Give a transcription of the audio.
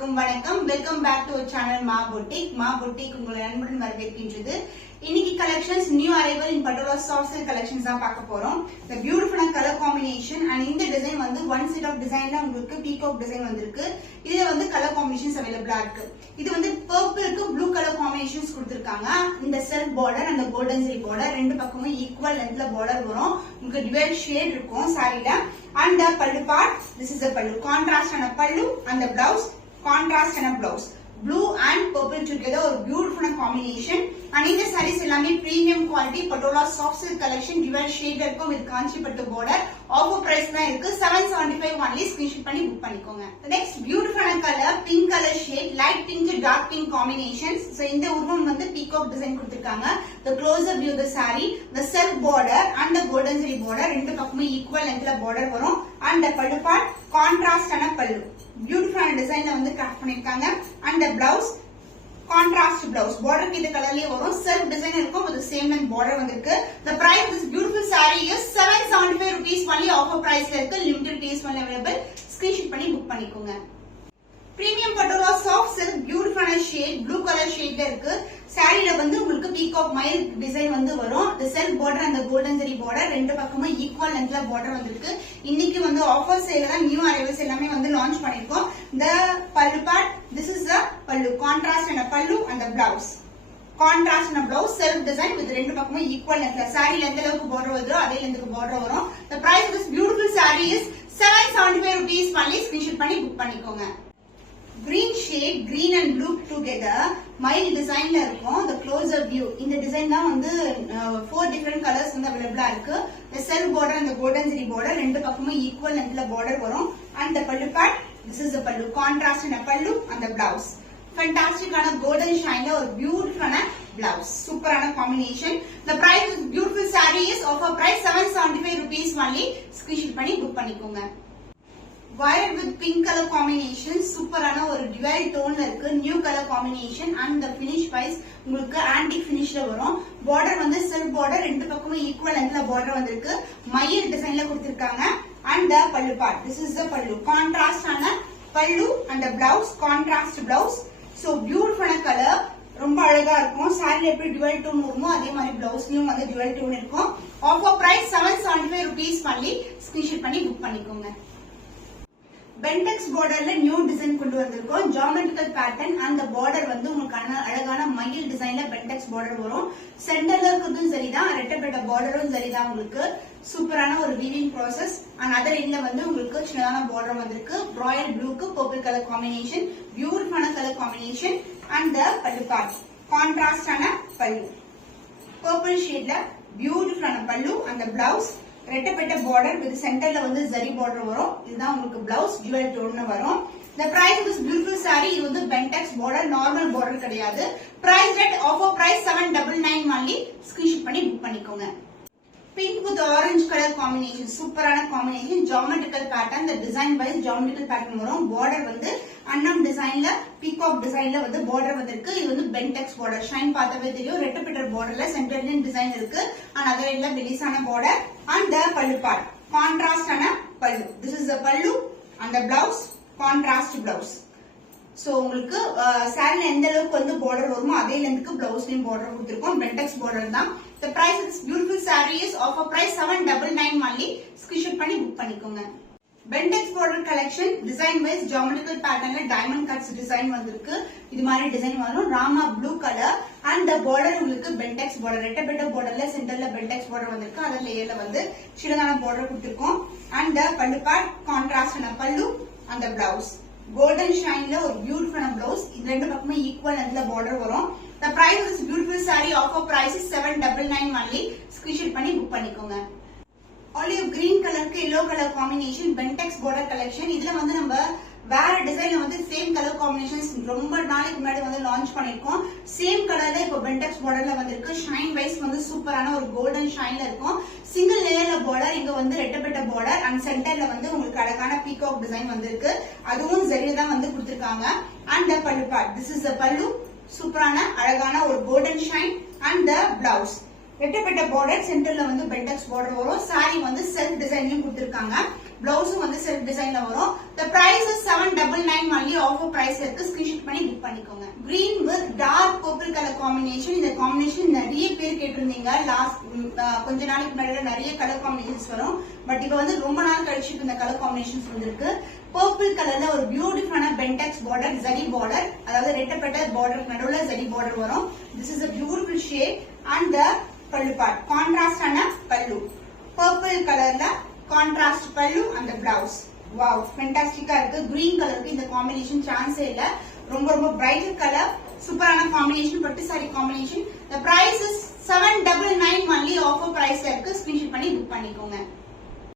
அனைவருக்கும் வணக்கம். Welcome back to channel மா பொட்டிக். மா பொட்டிக் உங்களை அன்புடன் வரவேற்கின்றது. இன்னைக்கு கலெக்ஷன்ஸ் நியூ அரைவல் இன் பட்டோலா சாஃப்ட் சில்க் கலெக்ஷன்ஸ் தான் பார்க்க போறோம். இந்த பியூட்டிஃபுல்லான கலர் காம்பினேஷன் அண்ட் இந்த டிசைன் வந்து ஒன் செட் ஆஃப் டிசைன்ல உங்களுக்கு பீகாக் டிசைன் வந்திருக்கு. இதுல வந்து கலர் காம்பினேஷன்ஸ் அவைலபிளா இருக்கு. இது வந்து பர்பிளுக்கு ப்ளூ கலர் காம்பினேஷன்ஸ் கொடுத்திருக்காங்க. இந்த செல்ஃப் பார்டர் அந்த கோல்டன் ஜரி பார்டர் ரெண்டு பக்கமும் ஈக்குவல் லென்த்ல பார்டர் வரும். உங்களுக்கு டுவல் ஷேட் இருக்கும் சாரில. And the pallu part, this is the pallu. Contrast and a pallu and the blouse, contrast and a blouse. Blue and purple together, a beautiful combination. And in the sarees, எல்லாமே premium quality patola soft silk collection, dual shade இருக்கும் with காஞ்சி பட்டு border. Offer price தான் இருக்கு 775 only. Screenshot பண்ணி book பண்ணிக்கோங்க. The next beautiful color, pink color shade, light pink to dark pink combinations. So இந்த உருவம் வந்து peacock design கொடுத்திருக்காங்க. The closer view the saree, the self border and the golden zari border ரெண்டு பக்கமும் equal lengthல border வரும். And the pallu part, contrast and a pallu. Beautiful design வந்து craft பண்ணிருக்காங்க. And the blouse, contrast blouse. Border இந்த கலர்லயே வரும். Self design இருக்கும் with the same length border வந்திருக்கு. The price of this beautiful saree is 775 rupees only. Offer price ல இருக்கு. Limited days only available. Screenshot பண்ணி book பண்ணிக்கோங்க. Premium patola soft silk beautiful shade blue color shade ல இருக்கு. சாரில வந்து உங்களுக்கு peacock மயில் டிசைன் வந்து வரும். the self border and the golden zari border ரெண்டு பக்கமும் ஈக்குவல் லென்த்ல border வந்திருக்கு. இன்னைக்கு வந்து ஆஃபர் சேல்ல தான் நியூ அரைவல்ஸ் எல்லாமே வந்து லான்ச் பண்ணிருக்கோம். the pallu part, this is the pallu, contrast and a pallu and the blouse. Contrast and a blouse, self design with ரெண்டு பக்கமும் ஈக்குவல் லென்த்ல சாரில எந்த அளவுக்கு border வருதோ அதே லென்த்க்கு border வரும். the price of this beautiful saree is 775 rupees only. Screenshot பண்ணி book பண்ணிக்கோங்க. Green shade, green and blue together, mild design ல இருக்கும். the closer view இந்த டிசைன் தான் வந்து 4 different colors வந்து available இருக்கு. the self border and the golden zari border ரெண்டு பக்கமும் equal lengthல border வரும். and the pallu part, this is the pallu, contrast and a pallu and the blouse. fantastic ஆன golden shine ல ஒரு beautiful ஆன blouse, super ஆன combination. the price of this beautiful saree is offer price 775 rupees only. screenshot பண்ணி book பண்ணிக்கோங்க. Violet with pink color combination, super ஆன ஒரு dual tone ல இருக்கு. new color combination and the finish wise உங்களுக்கு antique finish ல வரும். border வந்து self border ரெண்டு பக்கமும் equal lengthல border வந்திருக்கு. மயில் டிசைன்ல கொடுத்திருக்காங்க. and the pallu part, this is the pallu, contrast ஆன pallu and the blouse, contrast blouse. so beautiful ஆன color, ரொம்ப அழகா இருக்கும். சாரில எப்படி dual tone வருமோ அதே மாதிரி பிளவுஸ்லயும் வந்து dual tone இருக்கும். offer price 775 rupees only. screenshot பண்ணி book பண்ணிக்கோங்க. பென்டெக்ஸ் பார்டர்ல நியூ டிசைன் கொண்டு வந்திருக்கோம். ஜியோமெட்ரிக்கல் பேட்டர்ன் அந்த பார்டர் வந்து உங்களுக்கு அழகான மயில் டிசைன்ல பென்டெக்ஸ் பார்டர் வரும். சென்டர்ல இருக்கிறதும் சரிதான், ரெட்டப்பட்ட பார்டரும் சரிதான். உங்களுக்கு சூப்பரான ஒரு வீவிங் ப்ராசஸ். அண்ட் அதர் எண்ட்ல வந்து உங்களுக்கு சின்னதான பார்டர் வந்திருக்கு. ராயல் ப்ளூக்கு பர்பிள் கலர் காம்பினேஷன், பியூட்டிஃபுல்லான கலர் காம்பினேஷன். அண்ட் த பல்லு பார்ட், கான்ட்ராஸ்டான பல்லு, பர்பிள் ஷேட்ல பியூட்டிஃபுல்லான பல்லு. அந்த பிளவுஸ் ரெட்டப்பட்ட border with சென்டர்ல வந்து ஜரி border வரும். இதுதான் உங்களுக்கு blouse dual tone வரும். the price of this beautiful saree, இது வந்து bentex border, normal border கிடையாது. price rate offer price 799 only. screenshot பண்ணி book பண்ணிக்கோங்க. pink with orange color combination, சூப்பரான combination, geometrical pattern. the design wise geometrical pattern வரும். border வந்து அன்னம் டிசைன்ல பீகாக் டிசைன்ல வந்து border வந்திருக்கு. இது வந்து பென்டெக்ஸ் border, ஷைன் பார்த்தாவே தெரியும். ரெட்டப்பட்ட borderல சென்டர்ல டிசைன் இருக்கு. and அதர் எல்லாம் பெலிசான border. and the pallu part, contrast ஆன pallu, this is the pallu and the blouse, contrast blouse. so உங்களுக்கு சாரில எந்த அளவுக்கு வந்து border வருமோ அதே லென்த்க்கு பிளவுஸ்லயும் border கொடுத்திருக்கோம். பென்டெக்ஸ் border தான். the price of this beautiful saree is offer price 799 only. screenshot பண்ணி book பண்ணிக்கோங்க. பென்டெக்ஸ் border collection design wise geometrical patternல diamond cuts design வந்திருக்கு. இது மாதிரி டிசைன் வரும். Rama blue colour and the border உங்களுக்கு பென்டெக்ஸ் border, ரெட்டப்பட்ட borderல சென்டர்ல பென்டெக்ஸ் border வந்திருக்கு. அதே லேயர்ல வந்து சின்னதான border கொடுத்திருக்கோம். and the pallu part, contrast ஆன pallu and the blouse, golden shine ல ஒரு beautiful ஆன blouse. இது ரெண்டு பக்கமும் equal lengthல border வரும். the price of this beautiful saree offer price is 799 only. screenshot பண்ணி book பண்ணிக்கோங்க. olive green கலருக்கு yellow கலர் காம்பினேஷன், பென்டெக்ஸ் border collection. இதுல வந்து நம்ம வேற டிசைன்ல வந்து சேம் கலர் காம்பினேஷன்ஸ் ரொம்ப நாளைக்கு முன்னாடி வந்து லான்ச் பண்ணிருக்கோம். சேம் கலர்ல இப்போ பென்டெக்ஸ் பார்டர்ல வந்திருக்கு. ஷைன் வைஸ் வந்து சூப்பரான ஒரு கோல்டன் ஷைன்ல இருக்கும். சிங்கிள் லேயர்ல பார்டர், இங்க வந்து ரெட்டப்பட்ட பார்டர் அண்ட் சென்டர்ல வந்து உங்களுக்கு அழகான பீகாக் டிசைன் வந்திருக்கு. அதுவும் ஜரில தான் வந்து கொடுத்திருக்காங்க. அண்ட் த பல்லு பார்ட், திஸ் இஸ் த பல்லு, சூப்பரான அழகான ஒரு golden shine. And the blouse, ரெட்டப்பட்ட பார்டர், சென்டர்ல வந்து பென்டெக்ஸ் பார்டர் வரும். சாரி வந்து செல்ஃப் டிசைன்லயும் கொடுத்திருக்காங்க. பிளவுஸும் வந்து செல்ஃப் டிசைன்ல வரும். the price is 799 only. Offer பிரைஸ்ல இருக்கு. ஸ்கிரீன்ஷாட் பண்ணி புக் பண்ணிக்கோங்க. Green with dark purple colour combination. இந்த காம்பினேஷன் நிறைய பேர் கேட்டிருந்தீங்க. லாஸ்ட் கொஞ்ச நாளைக்கு முன்னாடி நிறைய கலர் காம்பினேஷன்ஸ் வரும். பட் இப்ப வந்து ரொம்ப நாள் கழிச்சு இந்த கலர் காம்பினேஷன்ஸ் வந்திருக்கு. பர்பிள் கலர்ல ஒரு பியூட்டிஃபுல்லான பென்டெக்ஸ் பார்டர், ஜரி பார்டர், அதாவது ரெட்டப்பட்ட பார்டருக்கு நடுவுல ஜரி பார்டர் வரும். This is a beautiful shade and the பல்லு பார்ட் கான்ட்ராஸ்டான பல்லு. பர்பிள் கலர்ல கான்ட்ராஸ்ட் பல்லு and the blouse. வாவ், ஃபேண்டாஸ்டிக்கா இருக்கு. கிரீன் கலருக்கு இந்த காம்பினேஷன் சான்ஸே இல்ல. ரொம்ப ரொம்ப பிரைட் கலர், சூப்பரான காம்பினேஷன், பட்டு sorry combination. The price is 799 only. Offer பிரைஸ்ல இருக்கு. ஸ்கிரீன்ஷாட் பண்ணி புக் பண்ணிக்கோங்க.